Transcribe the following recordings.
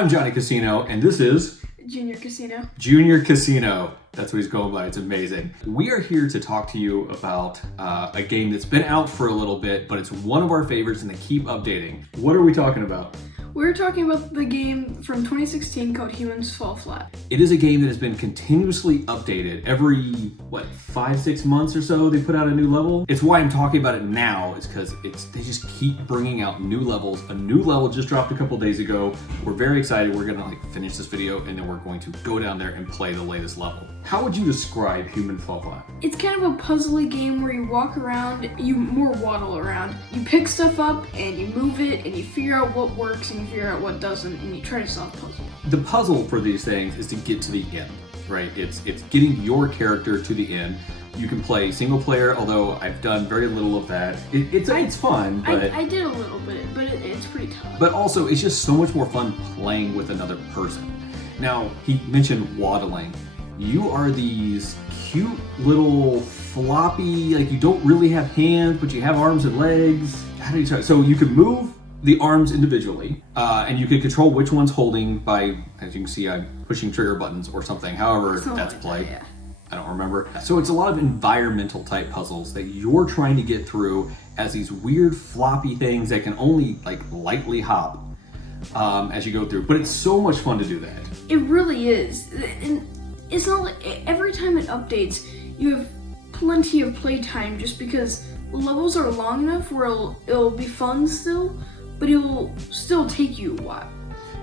I'm Jonny Casino, and this is Junior Casino. Junior Casino. That's what he's going by. It's amazing. We are here to talk to you about a game that's been out for a little bit, but it's one of our favorites and they keep updating. What are we talking about? We're talking about the game from 2016 called Humans Fall Flat. It is a game that has been continuously updated. Every, 5-6 months or so, they put out a new level. It's why I'm talking about it now, is because they just keep bringing out new levels. A new level just dropped a couple days ago. We're very excited. We're gonna finish this video and then we're going to go down there and play the latest level. How would you describe Human Fall Flat? It's kind of a puzzly game where you walk around, you more waddle around. You pick stuff up and you move it and you figure out what works and you figure out what doesn't and you try to solve the puzzle. The puzzle for these things is to get to the end, right? It's getting your character to the end. You can play single player, although I've done very little of that. It's fun, but I did a little bit, but it's pretty tough. But also, it's just so much more fun playing with another person. Now, he mentioned waddling. You are these cute little floppy, you don't really have hands, but you have arms and legs. How do you try? So you can move the arms individually, and you can control which one's holding by, as you can see, I'm pushing trigger buttons or something, however that's played. Yeah. I don't remember. So it's a lot of environmental type puzzles that you're trying to get through as these weird floppy things that can only lightly hop as you go through. But it's so much fun to do that. It really is. And it's not like every time it updates, you have plenty of playtime just because levels are long enough where it'll be fun still, but it will still take you a while.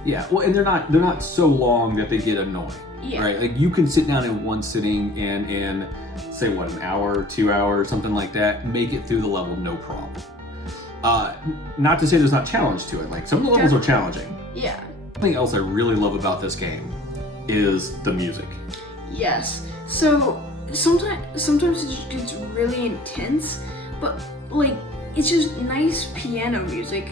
Yeah, well, and they're not so long that they get annoying. Yeah. Right? You can sit down in one sitting and in say an hour, 2 hours, something like that, make it through the level no problem. Not to say there's not challenge to it. Some of the levels are challenging. Yeah. Something else I really love about this game is the music. Yes. So sometimes it just gets really intense, but it's just nice piano music.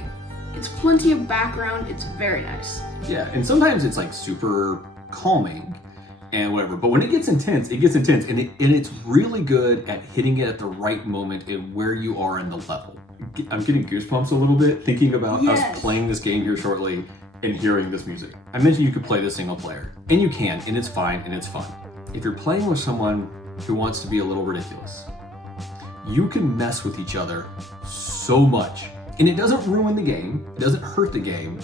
It's plenty of background. It's very nice. Yeah, and sometimes it's super calming and whatever. But when it gets intense, and it's really good at hitting it at the right moment and where you are in the level. I'm getting goosebumps a little bit thinking about us playing this game here shortly and hearing this music. I mentioned you could play this single player, and you can, and it's fine, and it's fun. If you're playing with someone who wants to be a little ridiculous, you can mess with each other so much. And it doesn't ruin the game, it doesn't hurt the game,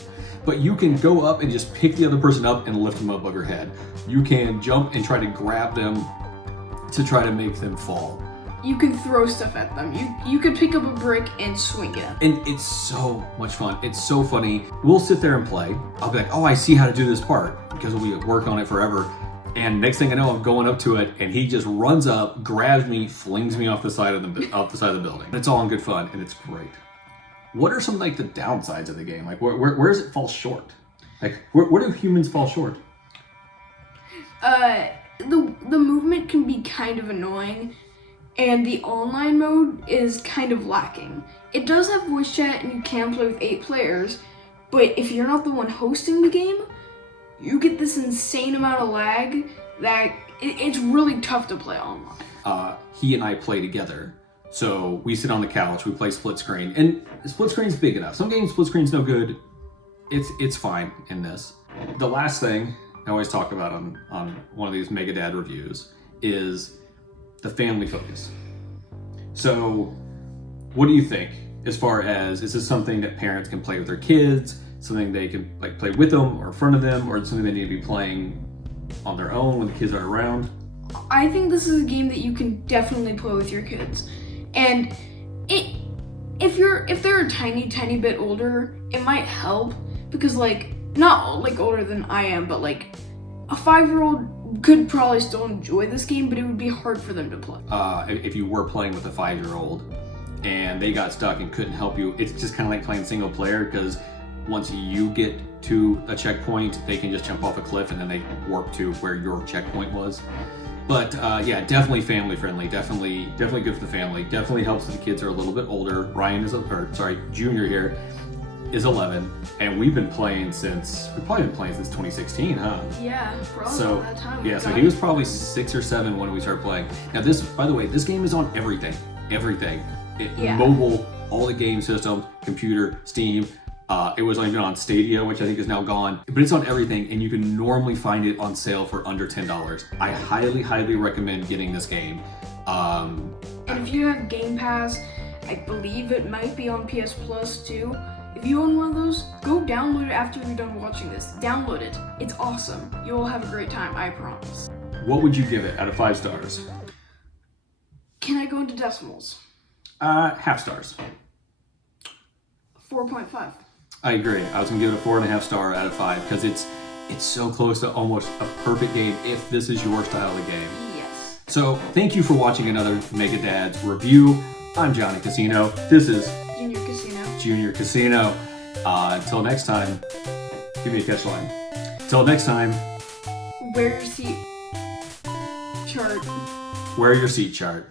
but you can go up and just pick the other person up and lift them above your head. You can jump and try to grab them to try to make them fall. You can throw stuff at them. You could pick up a brick and swing it. And it's so much fun. It's so funny. We'll sit there and play. I'll be like, oh, I see how to do this part, because we work on it forever. And next thing I know, I'm going up to it, and he just runs up, grabs me, flings me off the side of the building. It's all in good fun, and it's great. What are some the downsides of the game? Where does it fall short? Where do humans fall short? The movement can be kind of annoying, and the online mode is kind of lacking. It does have voice chat, and you can play with 8 players, but if you're not the one hosting the game, you get this insane amount of lag that it's really tough to play online. He and I play together. So we sit on the couch, we play split screen, and split screen's big enough. Some games split screen's no good. It's fine in this. The last thing I always talk about on one of these Megadad reviews is the family focus. So what do you think as far as, is this something that parents can play with their kids, something they can play with them or in front of them, or something they need to be playing on their own when the kids are around? I think this is a game that you can definitely play with your kids. And if they're a tiny bit older, it might help because not older than I am, but a 5-year-old could probably still enjoy this game, but it would be hard for them to play. If you were playing with a 5-year-old and they got stuck and couldn't help you, it's just kind of like playing single player, because once you get to a checkpoint, they can just jump off a cliff and then they warp to where your checkpoint was. But yeah, definitely family friendly. Definitely good for the family. Definitely helps that the kids are a little bit older. Junior here is 11, and we've probably been playing since 2016, huh? Yeah, probably so, that time. Yeah, so he was probably 6 or 7 when we started playing. Now by the way, this game is on everything. Mobile, all the game systems, computer, Steam, It was even on Stadia, which I think is now gone, but it's on everything, and you can normally find it on sale for under $10. I highly, highly recommend getting this game. And if you have Game Pass, I believe it might be on PS Plus too. If you own one of those, go download it after you're done watching this. Download it. It's awesome. You'll have a great time, I promise. What would you give it out of 5 stars? Can I go into decimals? Half stars. 4.5. I agree. I was gonna give it a 4.5 star out of 5 because it's so close to almost a perfect game if this is your style of game. Yes. So thank you for watching another Mega Dads review. I'm Jonny Casino. This is Junior Casino. Junior Casino. Until next time, give me a catch line. Until next time, Wear your seat chart. wear your seat chart.